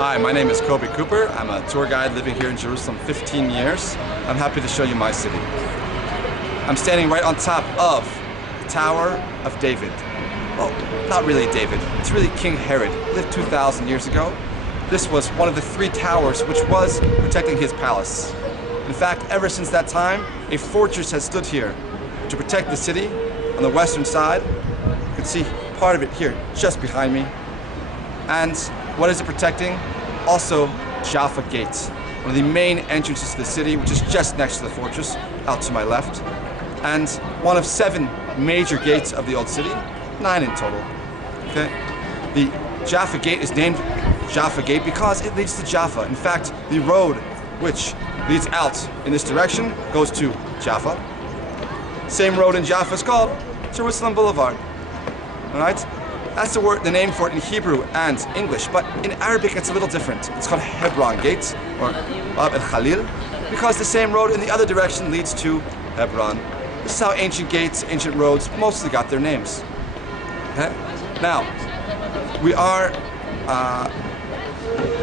Hi, my name is Kobi Cooper. I'm a tour guide living here in Jerusalem 15 years. I'm happy to show you my city. I'm standing right on top of the Tower of David. Well, not really David. It's really King Herod. He lived 2,000 years ago. This was one of the 3 towers which was protecting his palace. In fact, ever since that time, a fortress has stood here to protect the city on the western side. You can see part of it here just behind me. And what is it protecting? Also, Jaffa Gate, one of the main entrances to the city, which is just next to the fortress, out to my left. And one of 7 major gates of the old city, 9 in total. Okay? The Jaffa Gate is named Jaffa Gate because it leads to Jaffa. In fact, the road which leads out in this direction goes to Jaffa. Same road in Jaffa is called Jerusalem Boulevard. All right? That's the name for it in Hebrew and English, but in Arabic it's a little different. It's called Hebron Gate, or Bab el-Khalil, because the same road in the other direction leads to Hebron. This is how ancient gates, ancient roads mostly got their names. Okay? Now, we are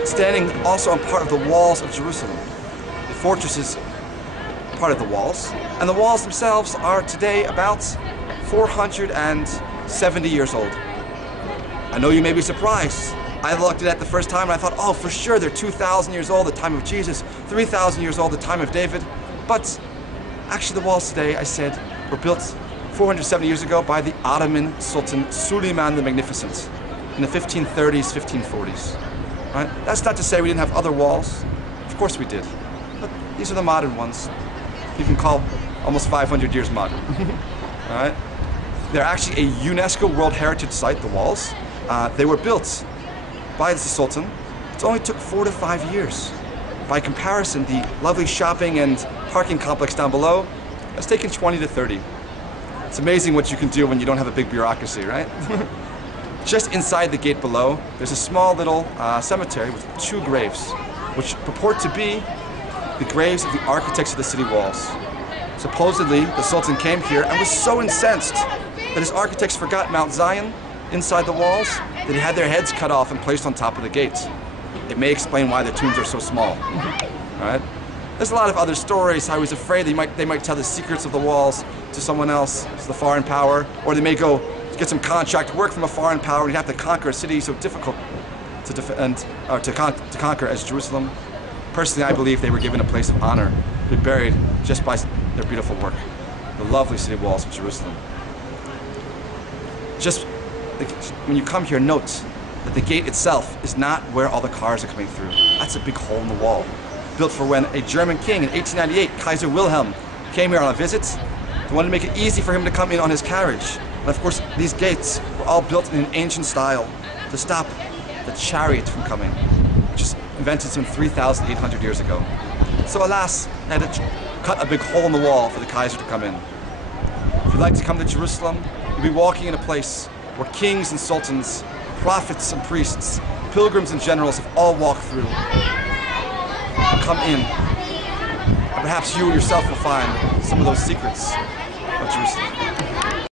standing also on part of the walls of Jerusalem. The fortress is part of the walls, and the walls themselves are today about 470 years old. I know you may be surprised. I looked at it the first time and I thought, oh, for sure they're 2,000 years old, the time of Jesus, 3,000 years old, the time of David. But actually the walls today, I said, were built 470 years ago by the Ottoman Sultan Suleiman the Magnificent in the 1530s, 1540s. Right? That's not to say we didn't have other walls. Of course we did. But these are the modern ones. You can call almost 500 years modern. All right? They're actually a UNESCO World Heritage Site, the walls. They were built by the Sultan. It only took 4 to 5 years. By comparison, the lovely shopping and parking complex down below has taken 20 to 30. It's amazing what you can do when you don't have a big bureaucracy, right? Just inside the gate below, there's a small little cemetery with 2 graves, which purport to be the graves of the architects of the city walls. Supposedly, the Sultan came here and was so incensed that his architects forgot Mount Zion inside the walls, that he had their heads cut off and placed on top of the gates. It may explain why the tombs are so small. All right? There's a lot of other stories how he was afraid they might tell the secrets of the walls to someone else, to the foreign power, or they may go get some contract work from a foreign power and he'd have to conquer a city so difficult to defend, or to conquer as Jerusalem. Personally, I believe they were given a place of honor to be buried just by their beautiful work. The lovely city walls of Jerusalem. Just when you come here, note that the gate itself is not where all the cars are coming through. That's a big hole in the wall, built for when a German king in 1898, Kaiser Wilhelm, came here on a visit. They wanted to make it easy for him to come in on his carriage. And of course, these gates were all built in an ancient style to stop the chariot from coming, which was invented some 3,800 years ago. So alas, they had to cut a big hole in the wall for the Kaiser to come in. If you'd like to come to Jerusalem, you'll be walking in a place where kings and sultans, prophets and priests, pilgrims and generals have all walked through. Come in. And perhaps you yourself will find some of those secrets of Jerusalem.